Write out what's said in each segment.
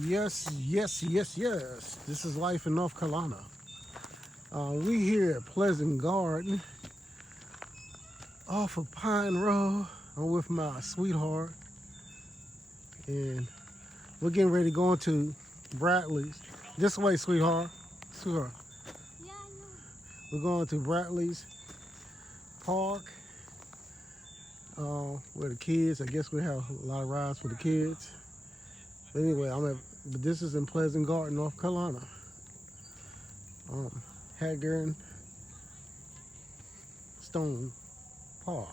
Yes, yes, yes, yes. This is life in North Carolina. We here at Pleasant Garden off of Pine Road. I'm with my sweetheart, and we're getting ready to go into Bradley's. This way, sweetheart. Sweetheart. Yeah, I know. We're going to Bradley's Park where the kids, I guess we have a lot of rides for the kids. But anyway, but this is in Pleasant Garden, North Carolina. Hagan Stone Park.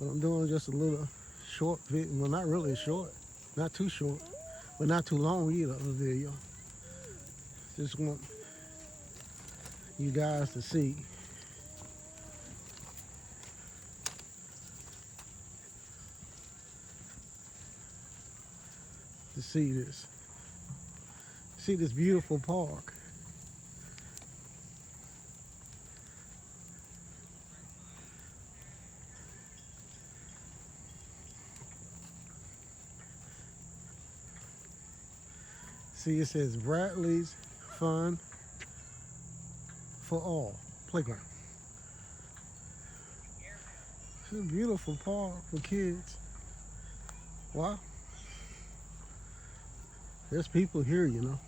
But I'm doing just a little short video. Well, not really short, not too short, but not too long either. A video. Just want you guys to see. See this beautiful park. See, it says Bradley's Fun for All Playground. It's a beautiful park for kids. Wow. There's people here, you know.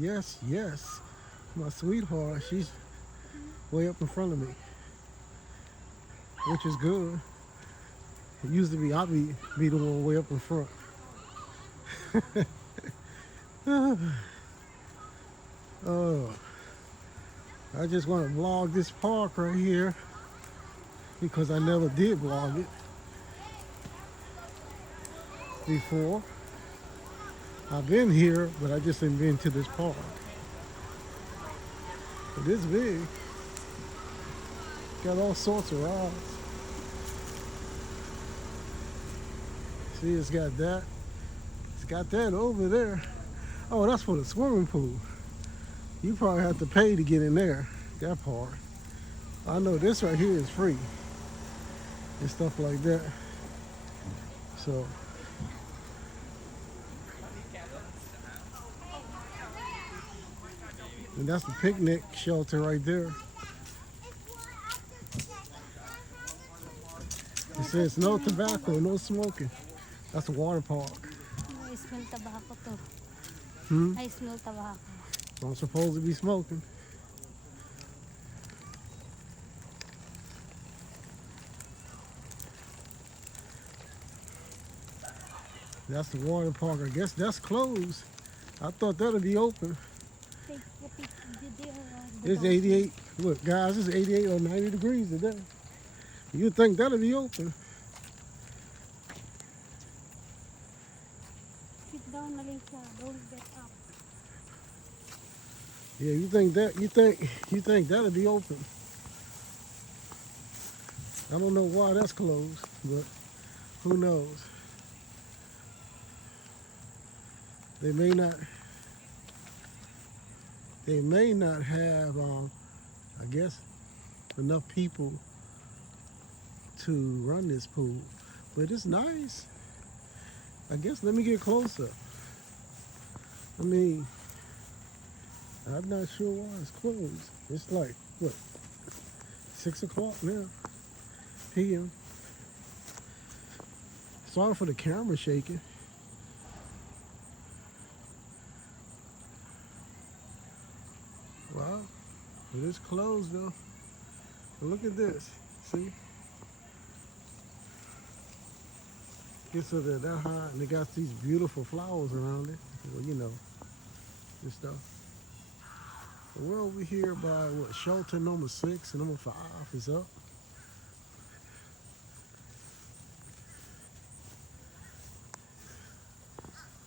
Yes, yes. My sweetheart, she's way up in front of me, which is good. It used to be I'd be the one way up in front. Oh, I just want to vlog this park right here because I never did vlog it before. I've been here, but I just ain't been to this park. But it's big. Got all sorts of rides. See, it's got that. It's got that over there. Oh, that's for the swimming pool. You probably have to pay to get in there, that part. I know this right here is free and stuff like that. So, and that's the picnic shelter right there. It says no tobacco, no smoking. That's a water park. I smell tobacco too. Hmm? I smell tobacco. I'm supposed to be smoking. That's the water park. I guess that's closed. I thought that'd be open. Take the picture. It's 88. Look, guys, it's 88 or 90 degrees today. You'd think that'd be open. Sit down, Alicia. Don't get up. Yeah, you think that'd be open. I don't know why that's closed, but who knows? They may not have, I guess, enough people to run this pool, but it's nice. I guess let me get closer. I mean, I'm not sure why it's closed. It's like, what, 6 o'clock now, p.m. Sorry for the camera shaking. Wow, it is closed though. But look at this, see? Gets up there that high, and they got these beautiful flowers around it. Well, you know, and stuff. But we're over here by what, shelter number 6 and number 5 is up.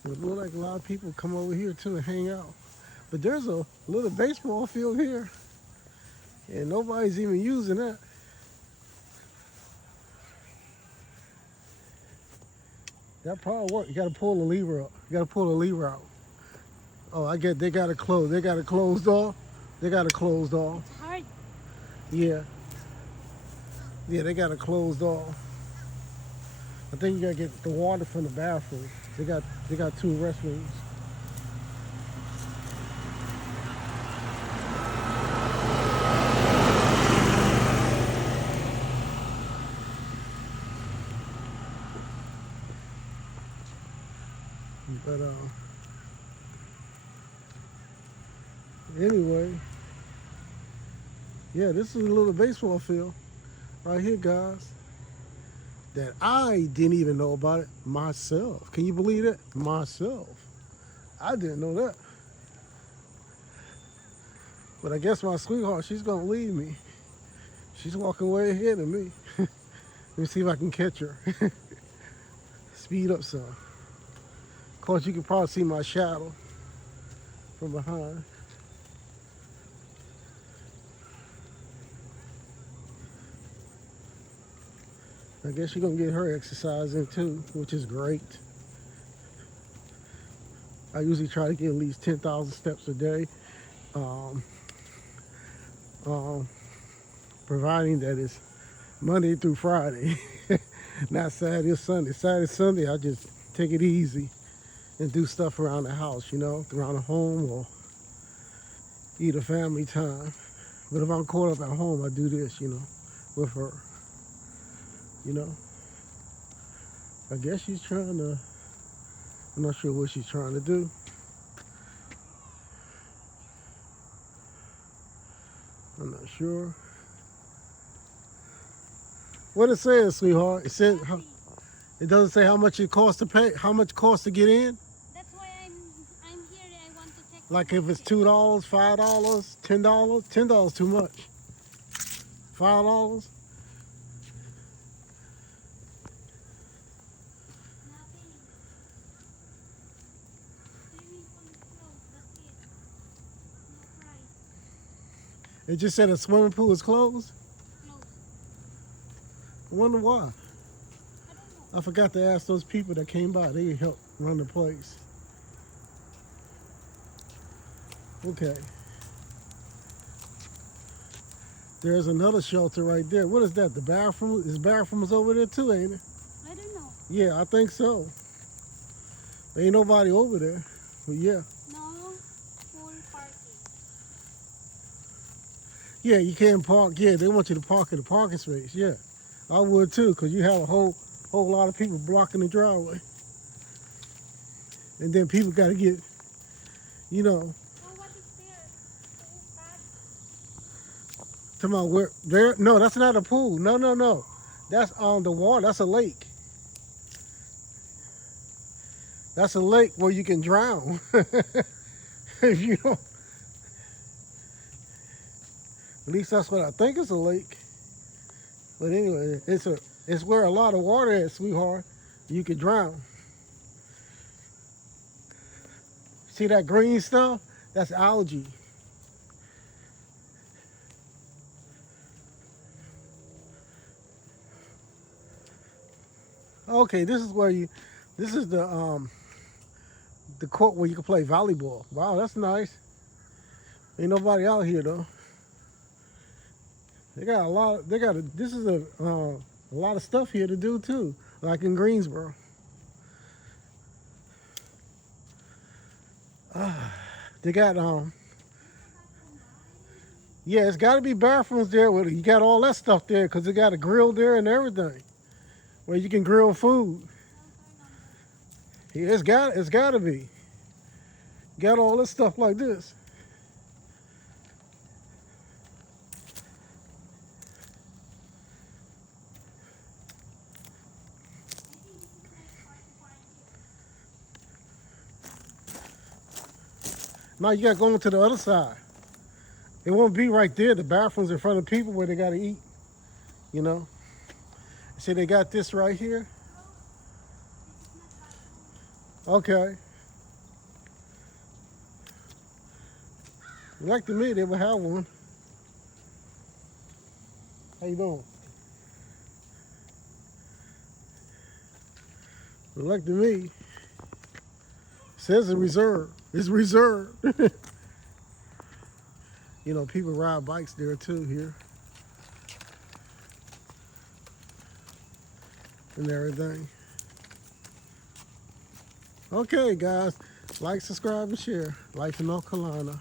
It look like a lot of people come over here too and hang out. But there's a little baseball field here, and nobody's even using that. That probably work. You gotta pull the lever up. You gotta pull the lever out. Oh, I get they got it closed. They got it closed off. They got it closed off. It's hard. Yeah. Yeah, they got it closed off. I think you gotta get the water from the bathroom. They got 2 restrooms. But anyway, yeah, this is a little baseball field right here, guys, that I didn't even know about it myself. Can you believe that? Myself. I didn't know that. But I guess my sweetheart, she's gonna leave me. She's walking way ahead of me. Let me see if I can catch her. Speed up some. Of course, you can probably see my shadow from behind. I guess she's gonna get her exercise in too, which is great. I usually try to get at least 10,000 steps a day, providing that it's Monday through Friday, not Saturday or Sunday. Saturday, Sunday, I just take it easy and do stuff around the house, you know, around the home or either family time. But if I'm caught up at home, I do this, you know, with her. You know, I guess she's trying to, I'm not sure what she's trying to do. I'm not sure. What it says, sweetheart? It says, it doesn't say how much it costs to pay, how much it costs to get in? That's why I'm here. I want to check. Like if it's $2, $5, $10, $10 too much. $5? Nothing. Swimming pool is closed. That's it. No price. It just said a swimming pool is closed? Closed. I wonder why. I don't know. I forgot to ask those people that came by. They helped run the place. Okay. There's another shelter right there. What is that? The bathroom? Is bathrooms over there too, ain't it? I don't know. Yeah, I think so. There ain't nobody over there. But yeah. No full parking. Yeah, you can't park. Yeah, they want you to park in the parking space. Yeah. I would too, because you have a whole lot of people blocking the driveway. And then people got to get, you know, Oh, what is there? Pool pad? talking about where, there, no, that's not a pool. No, no, no. That's on the water. That's a lake. That's a lake where you can drown. If you don't. At least that's what I think is a lake. But anyway, it's where a lot of water is, sweetheart. You could drown. See that green stuff? That's algae. Okay, this is the court where you can play volleyball. Wow, that's nice. Ain't nobody out here though. This is a lot of stuff here to do too, like in Greensboro. They got yeah, it's got to be bathrooms there. You got all that stuff there because they got a grill there and everything, where you can grill food. Yeah, it's got to be. Got all this stuff like this. Now you got to go on to the other side. It won't be right there. The bathrooms in front of people where they got to eat. You know. See, they got this right here. Okay. Like to me, they would have one. How you doing? Like to me, says it's reserved. It's reserved. You know, people ride bikes there too here. And everything. Okay, guys. Like, subscribe, and share. Life in North Carolina.